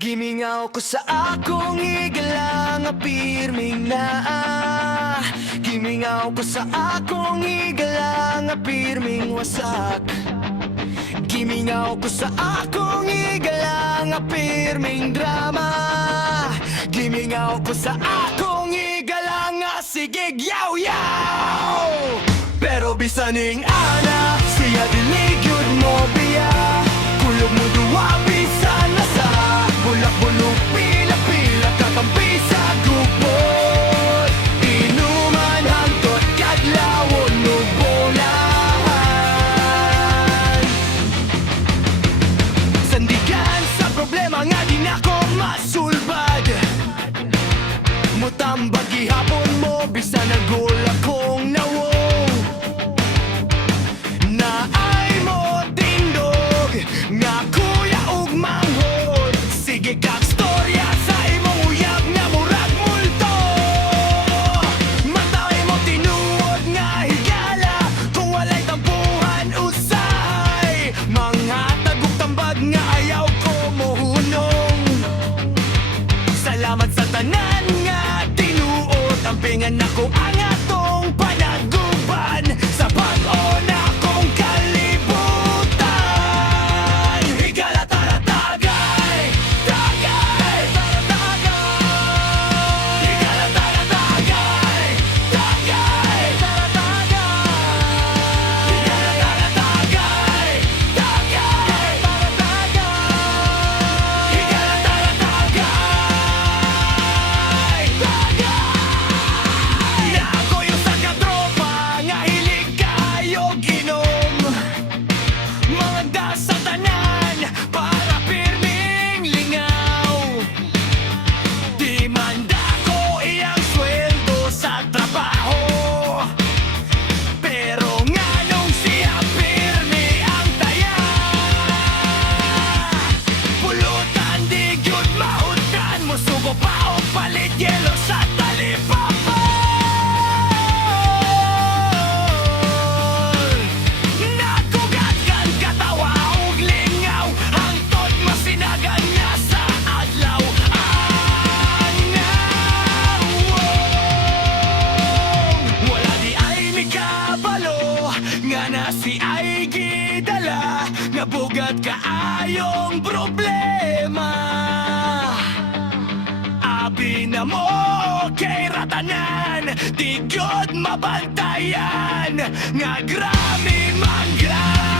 Gimingaw ko sa akong igala nga pirming na. Gimingaw ko sa akong igala nga pirming wasak. Gimingaw ko sa akong igala nga pirming drama. Gimingaw ko sa akong igala nga sigig yaw-yaw. Pero bisaning ana, siya diligyod mo biya. Kulog mo duwa, bisan na sa bulak-bulok, pila-pila, kakampi sa gupot. Inuman, hangtot, kadlawon, nubulan. Sandigan sa problema nga di na ko masulbad. Mutambag gihapon mo, bisan nagul akong nawo. Naay mo tindog, nga kuya ug manghod. Sige kag storya sa imong uyab nga murag multo. Matay mo tinuod nga higala, kung walay tampuhan usahay. Mga tagog tambag nga ayaw ko mohunong. Salamat sa tanan nga tinuod, ampingan ako ang atong panaguban. Sa pag-on akong kalibutan. Higala tara tagay, tagay, tara tagay. Higala tara tagay, tagay, tara tagay. Higala tara tagay, tagay, tara tagay. Higala tara tagay, tagay. Na ako yung sa katropa nga hilig kayo ginom. Mga dasa tanan para pirming lingaw. Di man dako iyang sweldo sa trabaho, pero nganong siya pirmi ang taya. Pulutan di gyud maundan mo, sugo pa o palit yelo sa talipapa. Nagugat kan katawa ug lingaw, hangtod masinagan na sa adlaw. Wala di ay mikabalo, nga na si ay gidala, nga bugat kaayong problema. Abi na mo kay ratanan, di gyud mabantayan, nga grami mangga.